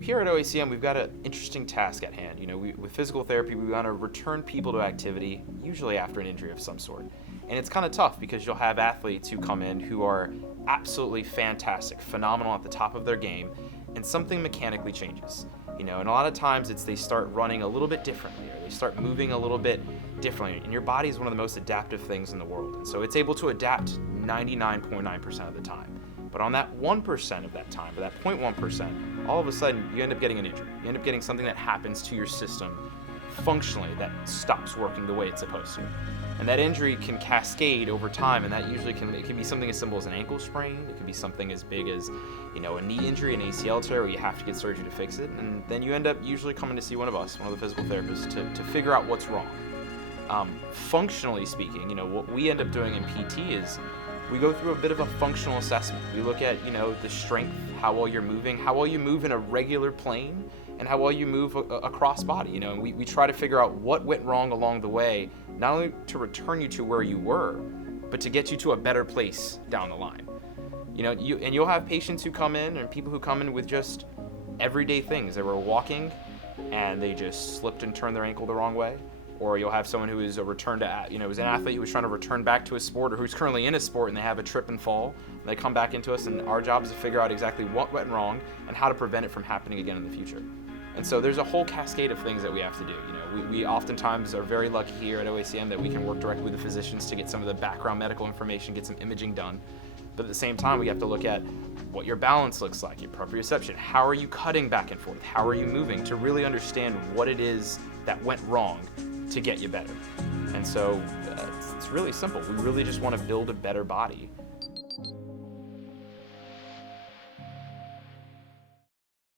Here at OACM, we've got an interesting task at hand. With physical therapy, we want to return people to activity, usually after an injury of some sort. And it's kind of tough because you'll have athletes who come in who are absolutely fantastic, phenomenal at the top of their game, and something mechanically changes. And a lot of times they start running a little bit differently, or they start moving a little bit differently. And your body is one of the most adaptive things in the world. And so it's able to adapt 99.9% of the time. But on that 1% of that time, or that 0.1%, all of a sudden you end up getting an injury. You end up getting something that happens to your system functionally that stops working the way it's supposed to. And that injury can cascade over time, and that usually can be something as simple as an ankle sprain. It can be something as big as, a knee injury, an ACL tear, where you have to get surgery to fix it. And then you end up usually coming to see one of us, one of the physical therapists, to figure out what's wrong. Functionally speaking, what we end up doing in PT is we go through a bit of a functional assessment. We look at, the strength, how well you're moving, how well you move in a regular plane, and how well you move across body, and we try to figure out what went wrong along the way, not only to return you to where you were, but to get you to a better place down the line. You'll have patients who come in, and people who come in with just everyday things. They were walking and they just slipped and turned their ankle the wrong way. Or you'll have someone who is is an athlete who was trying to return back to a sport, or who's currently in a sport and they have a trip and fall. And they come back into us, and our job is to figure out exactly what went wrong and how to prevent it from happening again in the future. And so there's a whole cascade of things that we have to do. We oftentimes are very lucky here at OACM that we can work directly with the physicians to get some of the background medical information, get some imaging done. But at the same time, we have to look at what your balance looks like, your proprioception. How are you cutting back and forth? How are you moving? To really understand what it is that went wrong to get you better. And so it's really simple. We really just want to build a better body